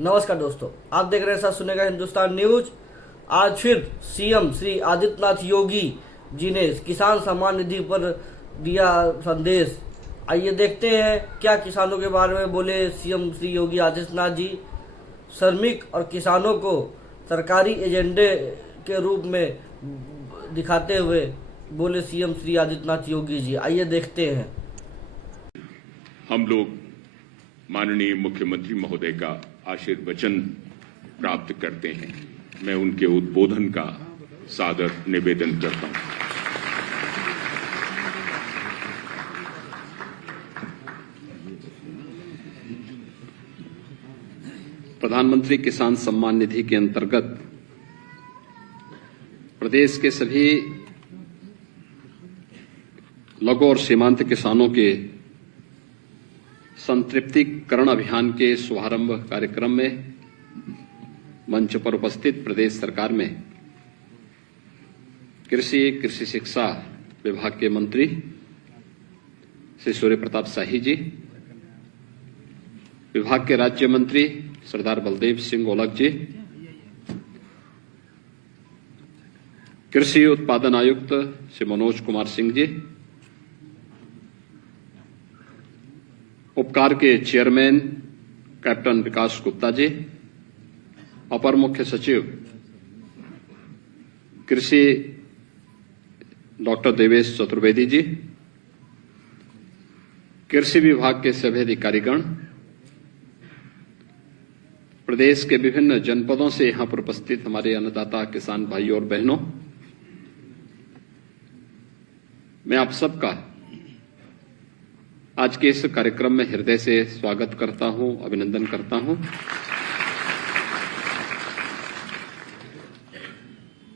नमस्कार दोस्तों, आप देख रहे हैं साथ सुनेगा हिंदुस्तान न्यूज। आज फिर सीएम श्री आदित्यनाथ योगी जी ने किसान सम्मान निधि पर दिया संदेश। आइए देखते हैं क्या किसानों के बारे में बोले सीएम श्री योगी आदित्यनाथ जी। श्रमिक और किसानों को सरकारी एजेंडे के रूप में दिखाते हुए बोले सीएम श्री आदित्यनाथ योगी जी। आइए देखते हैं। हम लोग माननीय मुख्यमंत्री महोदय का आशीर्वचन प्राप्त करते हैं। मैं उनके उद्बोधन का सादर निवेदन करता हूं। प्रधानमंत्री किसान सम्मान निधि के अंतर्गत प्रदेश के सभी लघु और सीमांत किसानों के संतृप्तिकरण अभियान के शुभारंभ कार्यक्रम में मंच पर उपस्थित प्रदेश सरकार में कृषि शिक्षा विभाग के मंत्री श्री सूर्य प्रताप शाही जी, विभाग के राज्य मंत्री सरदार बलदेव सिंह ओलख जी, कृषि उत्पादन आयुक्त श्री मनोज कुमार सिंह जी, उपकार के चेयरमैन कैप्टन विकास गुप्ता जी, अपर मुख्य सचिव कृषि डॉक्टर देवेश चतुर्वेदी जी, कृषि विभाग के सभी अधिकारीगण, प्रदेश के विभिन्न जनपदों से यहां पर उपस्थित हमारे अन्नदाता किसान भाइयों और बहनों, मैं आप सबका आज के इस कार्यक्रम में हृदय से स्वागत करता हूं, अभिनंदन करता हूं।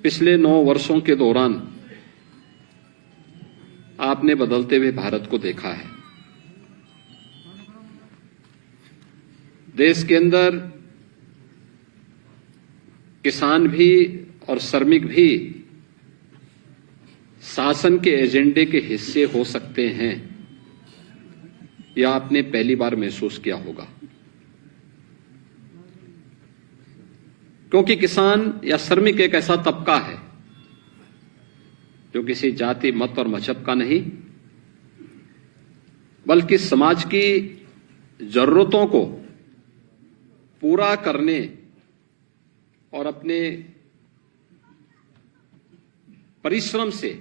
पिछले 9 वर्षों के दौरान आपने बदलते हुए भारत को देखा है। देश के अंदर किसान भी और श्रमिक भी शासन के एजेंडे के हिस्से हो सकते हैं, यह आपने पहली बार महसूस किया होगा। क्योंकि किसान या श्रमिक एक ऐसा तबका है जो किसी जाति, मत और मजहब का नहीं, बल्कि समाज की जरूरतों को पूरा करने और अपने परिश्रम से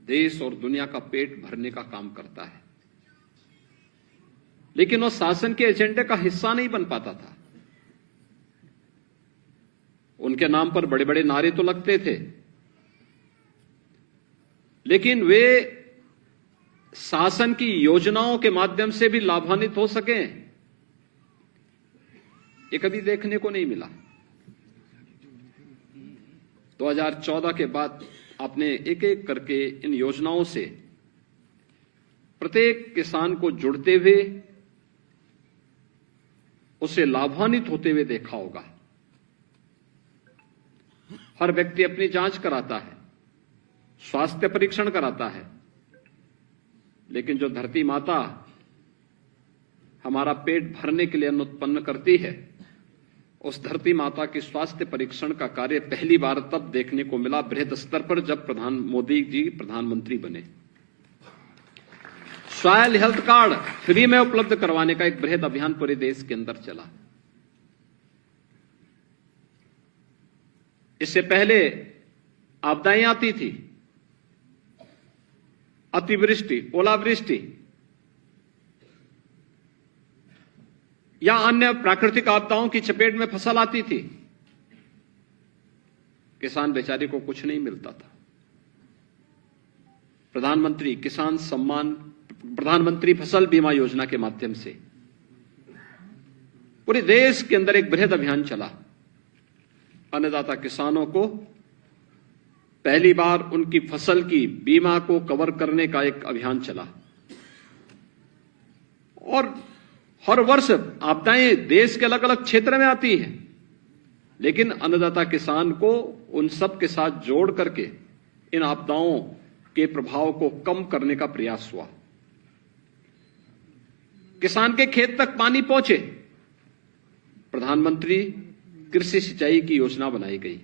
देश और दुनिया का पेट भरने का काम करता है। लेकिन वो शासन के एजेंडे का हिस्सा नहीं बन पाता था। उनके नाम पर बड़े बड़े नारे तो लगते थे, लेकिन वे शासन की योजनाओं के माध्यम से भी लाभान्वित हो सके, ये कभी देखने को नहीं मिला। 2014 के बाद आपने एक एक करके इन योजनाओं से प्रत्येक किसान को जुड़ते हुए, उसे लाभान्वित होते हुए देखा होगा। हर व्यक्ति अपनी जांच कराता है, स्वास्थ्य परीक्षण कराता है, लेकिन जो धरती माता हमारा पेट भरने के लिए अन्न उत्पन्न करती है, उस धरती माता की स्वास्थ्य परीक्षण का कार्य पहली बार तब देखने को मिला बृहद स्तर पर, जब मोदी जी प्रधानमंत्री बने। सॉयल हेल्थ कार्ड फ्री में उपलब्ध करवाने का एक बृहद अभियान पूरे देश के अंदर चला। इससे पहले आपदाएं आती थी, अतिवृष्टि, ओलावृष्टि या अन्य प्राकृतिक आपदाओं की चपेट में फसल आती थी, किसान बेचारे को कुछ नहीं मिलता था। प्रधानमंत्री फसल बीमा योजना के माध्यम से पूरे देश के अंदर एक बृहद अभियान चला। अन्नदाता किसानों को पहली बार उनकी फसल की बीमा को कवर करने का एक अभियान चला। और हर वर्ष आपदाएं देश के अलग अलग क्षेत्र में आती हैं, लेकिन अन्नदाता किसान को उन सब के साथ जोड़ करके इन आपदाओं के प्रभाव को कम करने का प्रयास हुआ। किसान के खेत तक पानी पहुंचे, प्रधानमंत्री कृषि सिंचाई की योजना बनाई गई।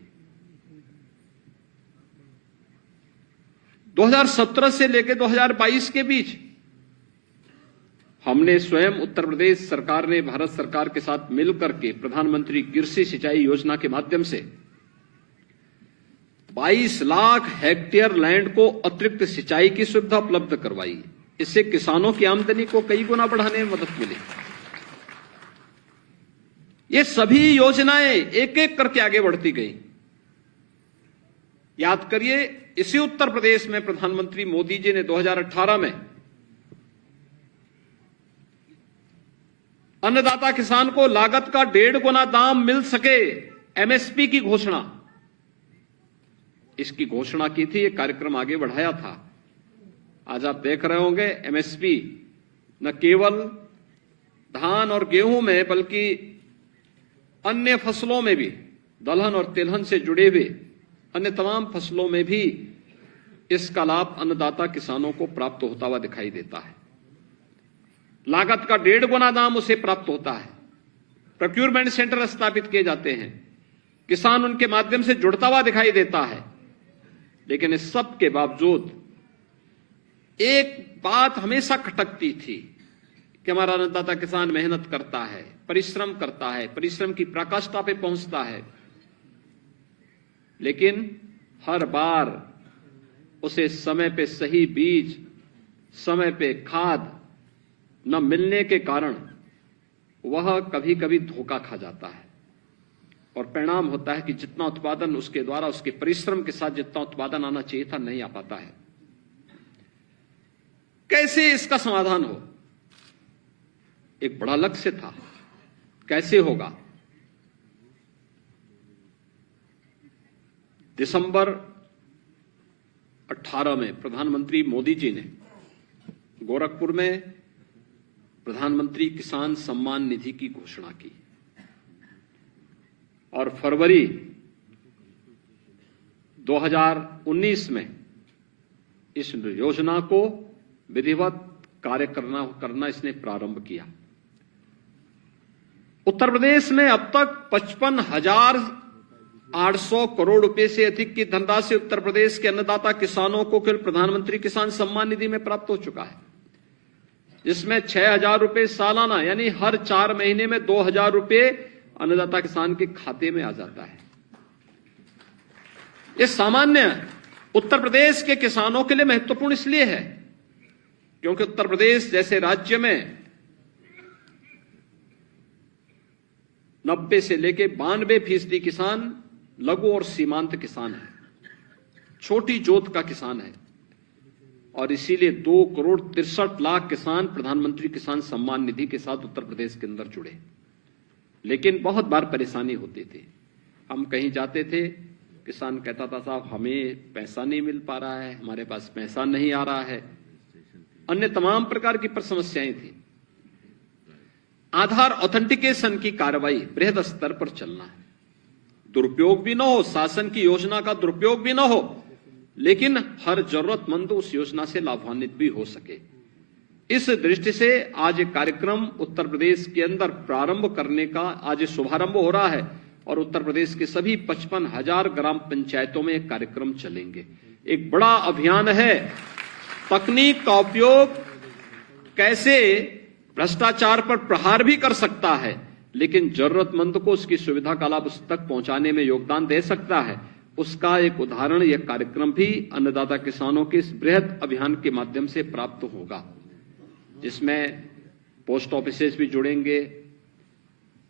2017 से लेकर 2022 के बीच हमने स्वयं उत्तर प्रदेश सरकार ने भारत सरकार के साथ मिलकर के प्रधानमंत्री कृषि सिंचाई योजना के माध्यम से 22 लाख हेक्टेयर लैंड को अतिरिक्त सिंचाई की सुविधा उपलब्ध करवाई। इससे किसानों की आमदनी को कई गुना बढ़ाने में मदद मिली। ये सभी योजनाएं एक एक करके आगे बढ़ती गई। याद करिए, इसी उत्तर प्रदेश में प्रधानमंत्री मोदी जी ने 2018 में अन्नदाता किसान को लागत का 1.5 गुना दाम मिल सके, एमएसपी की घोषणा, इसकी घोषणा की थी। ये कार्यक्रम आगे बढ़ाया था। आज आप देख रहे होंगे एमएसपी न केवल धान और गेहूं में बल्कि अन्य फसलों में भी, दलहन और तिलहन से जुड़े हुए अन्य तमाम फसलों में भी इसका लाभ अन्नदाता किसानों को प्राप्त होता हुआ दिखाई देता है। लागत का 1.5 गुना दाम उसे प्राप्त होता है। प्रोक्यूरमेंट सेंटर स्थापित किए जाते हैं, किसान उनके माध्यम से जुड़ता हुआ दिखाई देता है। लेकिन इस सब के बावजूद एक बात हमेशा खटकती थी कि हमारा अन्नदाता किसान मेहनत करता है, परिश्रम करता है, परिश्रम की पराकाष्ठा पे पहुंचता है, लेकिन हर बार उसे समय पे सही बीज, समय पे खाद न मिलने के कारण वह कभी कभी धोखा खा जाता है और परिणाम होता है कि जितना उत्पादन उसके द्वारा, उसके परिश्रम के साथ जितना उत्पादन आना चाहिए था, नहीं आ पाता है। कैसे इसका समाधान हो? एक बड़ा लक्ष्य था, कैसे होगा? दिसंबर 18 में प्रधानमंत्री मोदी जी ने गोरखपुर में प्रधानमंत्री किसान सम्मान निधि की घोषणा की और फरवरी 2019 में इस योजना को विधिवत कार्य करना इसने प्रारंभ किया। उत्तर प्रदेश में अब तक 55,800 करोड़ रुपए से अधिक की धनराशि उत्तर प्रदेश के अन्नदाता किसानों को केवल प्रधानमंत्री किसान सम्मान निधि में प्राप्त हो चुका है, जिसमें 6,000 रुपए सालाना यानी हर 4 महीने में 2,000 रुपए अन्नदाता किसान के खाते में आ जाता है। यह सामान्य उत्तर प्रदेश के किसानों के लिए महत्वपूर्ण इसलिए है क्योंकि उत्तर प्रदेश जैसे राज्य में 90 से लेकर 92% किसान लघु और सीमांत किसान है, छोटी जोत का किसान है और इसीलिए 2,63,00,000 किसान प्रधानमंत्री किसान सम्मान निधि के साथ उत्तर प्रदेश के अंदर जुड़े। लेकिन बहुत बार परेशानी होती थी। हम कहीं जाते थे, किसान कहता था साहब हमें पैसा नहीं मिल पा रहा है, हमारे पास पैसा नहीं आ रहा है, अन्य तमाम प्रकार की समस्याएं थी। आधार ऑथेंटिकेशन की कार्रवाई बृहद स्तर पर चलना है, दुरुपयोग भी न हो, शासन की योजना का दुरुपयोग भी न हो, लेकिन हर जरूरतमंद उस योजना से लाभान्वित भी हो सके। इस दृष्टि से आज एक कार्यक्रम उत्तर प्रदेश के अंदर प्रारंभ करने का आज शुभारंभ हो रहा है और उत्तर प्रदेश के सभी 55,000 ग्राम पंचायतों में एक कार्यक्रम चलेंगे। एक बड़ा अभियान है, तकनीक का उपयोग कैसे भ्रष्टाचार पर प्रहार भी कर सकता है, लेकिन जरूरतमंद को उसकी सुविधा का लाभ उस तक पहुंचाने में योगदान दे सकता है। उसका एक उदाहरण यह कार्यक्रम भी अन्नदाता किसानों के इस बृहद अभियान के माध्यम से प्राप्त होगा, जिसमें पोस्ट ऑफिसेज भी जुड़ेंगे,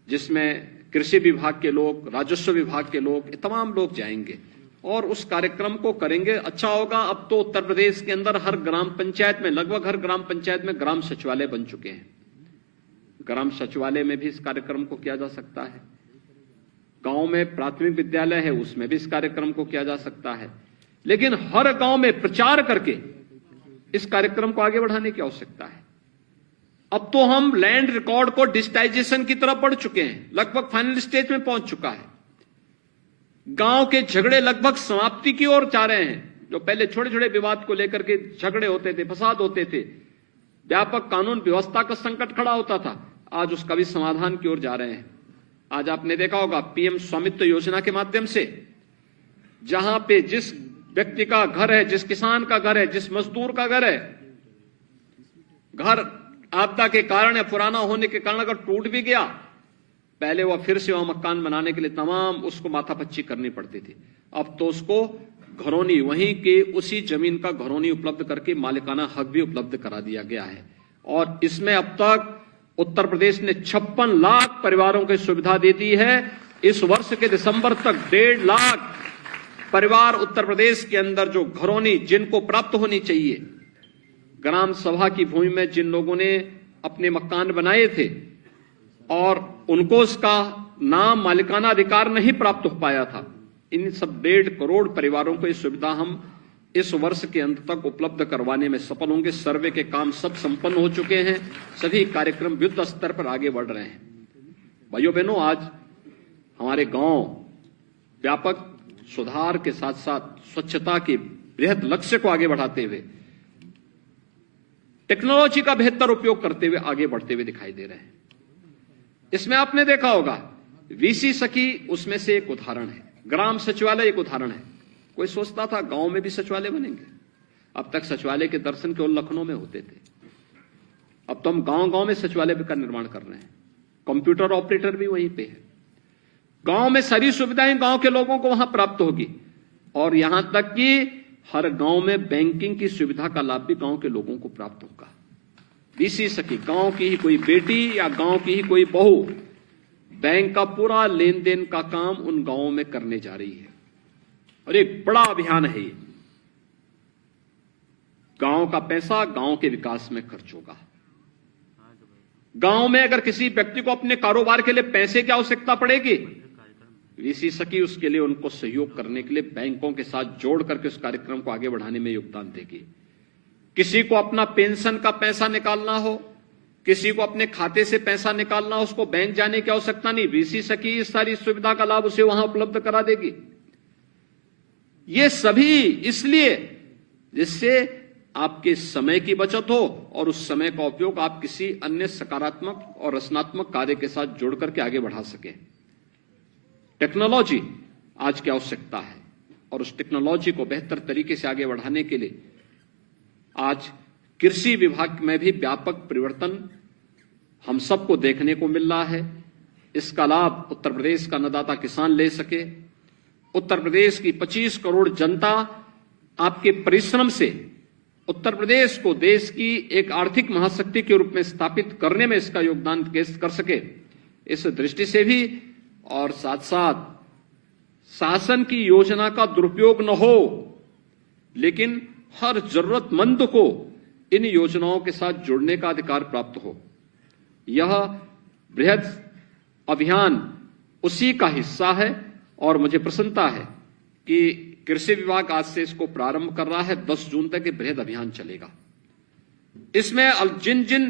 जिसमें कृषि विभाग के लोग, राजस्व विभाग के लोग, ये तमाम लोग जाएंगे और उस कार्यक्रम को करेंगे। अच्छा होगा, अब तो उत्तर प्रदेश के अंदर हर ग्राम पंचायत में, लगभग हर ग्राम पंचायत में ग्राम सचिवालय बन चुके हैं। ग्राम सचिवालय में भी इस कार्यक्रम को किया जा सकता है। गांव में प्राथमिक विद्यालय है, उसमें भी इस कार्यक्रम को किया जा सकता है। लेकिन हर गांव में प्रचार करके इस कार्यक्रम को आगे बढ़ाने की आवश्यकता है। अब तो हम लैंड रिकॉर्ड को डिजिटाइजेशन की तरफ बढ़ चुके हैं, लगभग फाइनल स्टेज में पहुंच चुका है। गांव के झगड़े लगभग समाप्ति की ओर जा रहे हैं। जो पहले छोटे छोटे विवाद को लेकर के झगड़े होते थे, फसाद होते थे, व्यापक कानून व्यवस्था का संकट खड़ा होता था, आज उसका भी समाधान की ओर जा रहे हैं। आज आपने देखा होगा पीएम स्वामित्व योजना के माध्यम से जहां पे जिस व्यक्ति का घर है, जिस किसान का घर है, जिस मजदूर का घर है, घर आपदा के कारण या पुराना होने के कारण अगर टूट भी गया, पहले वह फिर से वह मकान बनाने के लिए तमाम उसको माथापच्ची करनी पड़ती थी। अब तो उसको घरौनी, वहीं के उसी जमीन का घरौनी उपलब्ध करके मालिकाना हक भी उपलब्ध करा दिया गया है। और इसमें अब तक उत्तर प्रदेश ने 56 लाख परिवारों को सुविधा दे दी है। इस वर्ष के दिसंबर तक 1.5 लाख परिवार उत्तर प्रदेश के अंदर जो घरौनी जिनको प्राप्त होनी चाहिए, ग्राम सभा की भूमि में जिन लोगों ने अपने मकान बनाए थे और उनको उसका नाम मालिकाना अधिकार नहीं प्राप्त हो पाया था, इन सब 1.5 करोड़ परिवारों को ये सुविधा हम इस वर्ष के अंत तक उपलब्ध करवाने में सफल होंगे। सर्वे के काम सब संपन्न हो चुके हैं, सभी कार्यक्रम युद्ध स्तर पर आगे बढ़ रहे हैं। भाइयों बहनों, आज हमारे गांव व्यापक सुधार के साथ साथ स्वच्छता के बृहद लक्ष्य को आगे बढ़ाते हुए टेक्नोलॉजी का बेहतर उपयोग करते हुए आगे बढ़ते हुए दिखाई दे रहे हैं। इसमें आपने देखा होगा वीसी सखी उसमें से एक उदाहरण है, ग्राम सचिवालय एक उदाहरण है। कोई सोचता था गांव में भी सचिवालय बनेंगे, अब तक सचिवालय के दर्शन केवल लखनऊ में होते थे, अब तो हम गांव गांव में सचिवालय का निर्माण कर रहे हैं। कंप्यूटर ऑपरेटर भी वहीं पे है, गांव में सारी सुविधाएं गांव के लोगों को वहां प्राप्त होगी। और यहां तक कि हर गांव में बैंकिंग की सुविधा का लाभ भी गांव के लोगों को प्राप्त होगा। वीसी सखी, गांव की ही कोई बेटी या गांव की ही कोई बहू बैंक का पूरा लेन देन का काम उन गांवों में करने जा रही है और एक बड़ा अभियान है ये। गांव का पैसा गांव के विकास में खर्च होगा। गांव में अगर किसी व्यक्ति को अपने कारोबार के लिए पैसे की आवश्यकता पड़ेगी, वीसी सखी उसके लिए उनको सहयोग करने के लिए बैंकों के साथ जोड़ करके उस कार्यक्रम को आगे बढ़ाने में योगदान देगी। किसी को अपना पेंशन का पैसा निकालना हो, किसी को अपने खाते से पैसा निकालना हो, उसको बैंक जाने की आवश्यकता नहीं, वीसी सखी इस सारी सुविधा का लाभ उसे वहां उपलब्ध करा देगी। ये सभी इसलिए जिससे आपके समय की बचत हो और उस समय का उपयोग आप किसी अन्य सकारात्मक और रचनात्मक कार्य के साथ जोड़ करके आगे बढ़ा सके। टेक्नोलॉजी आज की आवश्यकता है और उस टेक्नोलॉजी को बेहतर तरीके से आगे बढ़ाने के लिए आज कृषि विभाग में भी व्यापक परिवर्तन हम सबको देखने को मिल रहा है। इसका लाभ उत्तर प्रदेश का अन्नदाता किसान ले सके। उत्तर प्रदेश की 25 करोड़ जनता आपके परिश्रम से उत्तर प्रदेश को देश की एक आर्थिक महाशक्ति के रूप में स्थापित करने में इसका योगदान कर सके, इस दृष्टि से भी, और साथ साथ शासन की योजना का दुरुपयोग न हो, लेकिन हर जरूरतमंद को इन योजनाओं के साथ जुड़ने का अधिकार प्राप्त हो। यह बृहद अभियान उसी का हिस्सा है और मुझे प्रसन्नता है कि कृषि विभाग आज से इसको प्रारंभ कर रहा है। 10 जून तक ये बृहद अभियान चलेगा। इसमें जिन जिन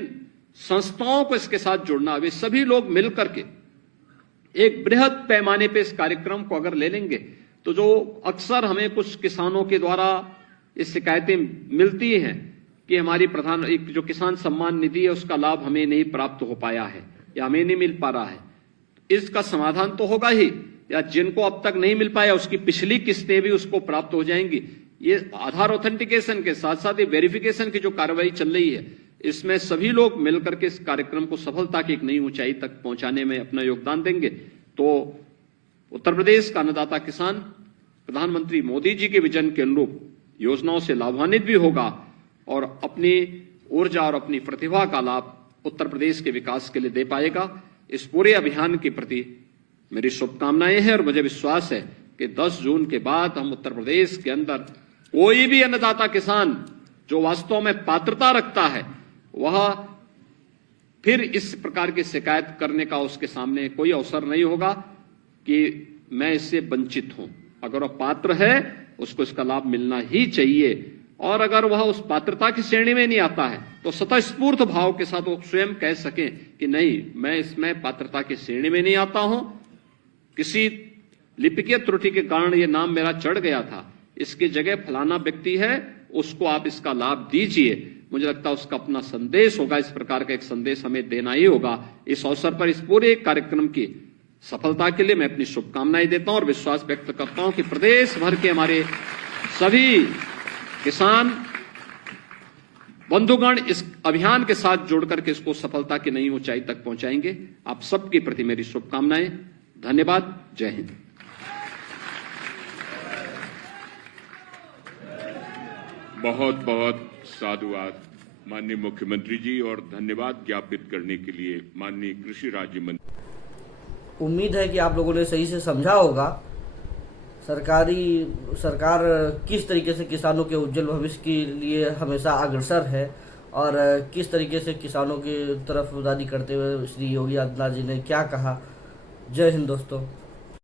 संस्थाओं को इसके साथ जोड़ना, वे सभी लोग मिलकर के एक बृहद पैमाने पे इस कार्यक्रम को अगर ले लेंगे तो जो अक्सर हमें कुछ किसानों के द्वारा ये शिकायतें मिलती हैं कि हमारी एक जो किसान सम्मान निधि है उसका लाभ हमें नहीं प्राप्त हो पाया है या हमें नहीं मिल पा रहा है, इसका समाधान तो होगा ही, या जिनको अब तक नहीं मिल पाया उसकी पिछली किस्तें भी उसको प्राप्त हो जाएंगी। ये आधार ऑथेंटिकेशन के साथ साथ ये वेरिफिकेशन की जो कार्रवाई चल रही है, इसमें सभी लोग मिलकर के इस कार्यक्रम को सफलता की एक नई ऊंचाई तक पहुंचाने में अपना योगदान देंगे तो उत्तर प्रदेश का अन्नदाता किसान प्रधानमंत्री मोदी जी के विजन के अनुरूप योजनाओं से लाभान्वित भी होगा और अपनी ऊर्जा और अपनी प्रतिभा का लाभ उत्तर प्रदेश के विकास के लिए दे पाएगा। इस पूरे अभियान के प्रति मेरी शुभकामनाएं हैं और मुझे विश्वास है कि 10 जून के बाद हम उत्तर प्रदेश के अंदर कोई भी अन्नदाता किसान जो वास्तव में पात्रता रखता है वह फिर इस प्रकार की शिकायत करने का उसके सामने कोई अवसर नहीं होगा कि मैं इससे वंचित हूं। अगर वह पात्र है उसको इसका लाभ मिलना ही चाहिए, और अगर वह उस पात्रता की श्रेणी में नहीं आता है तो स्वतःस्फूर्त भाव के साथ वो स्वयं कह सके कि नहीं, मैं इसमें पात्रता की श्रेणी में नहीं आता हूं, किसी लिपिकीय त्रुटि के कारण ये नाम मेरा चढ़ गया था, इसकी जगह फलाना व्यक्ति है, उसको आप इसका लाभ दीजिए। मुझे लगता है उसका अपना संदेश होगा। इस प्रकार का एक संदेश हमें देना ही होगा। इस अवसर पर इस पूरे कार्यक्रम की सफलता के लिए मैं अपनी शुभकामनाएं देता हूं और विश्वास व्यक्त करता हूं कि प्रदेश भर के हमारे सभी किसान बंधुगण इस अभियान के साथ जोड़ करके इसको सफलता की नई ऊंचाई तक पहुंचाएंगे। आप सबके प्रति मेरी शुभकामनाएं। धन्यवाद। जय हिंद। बहुत बहुत साधुवाद माननीय मुख्यमंत्री जी, और धन्यवाद ज्ञापित करने के लिए माननीय कृषि राज्य मंत्री। उम्मीद है कि आप लोगों ने सही से समझा होगा सरकार किस तरीके से किसानों के उज्जवल भविष्य के लिए हमेशा अग्रसर है और किस तरीके से किसानों की तरफदारी करते हुए श्री योगी आदित्यनाथ जी ने क्या कहा। जय हिंद दोस्तों।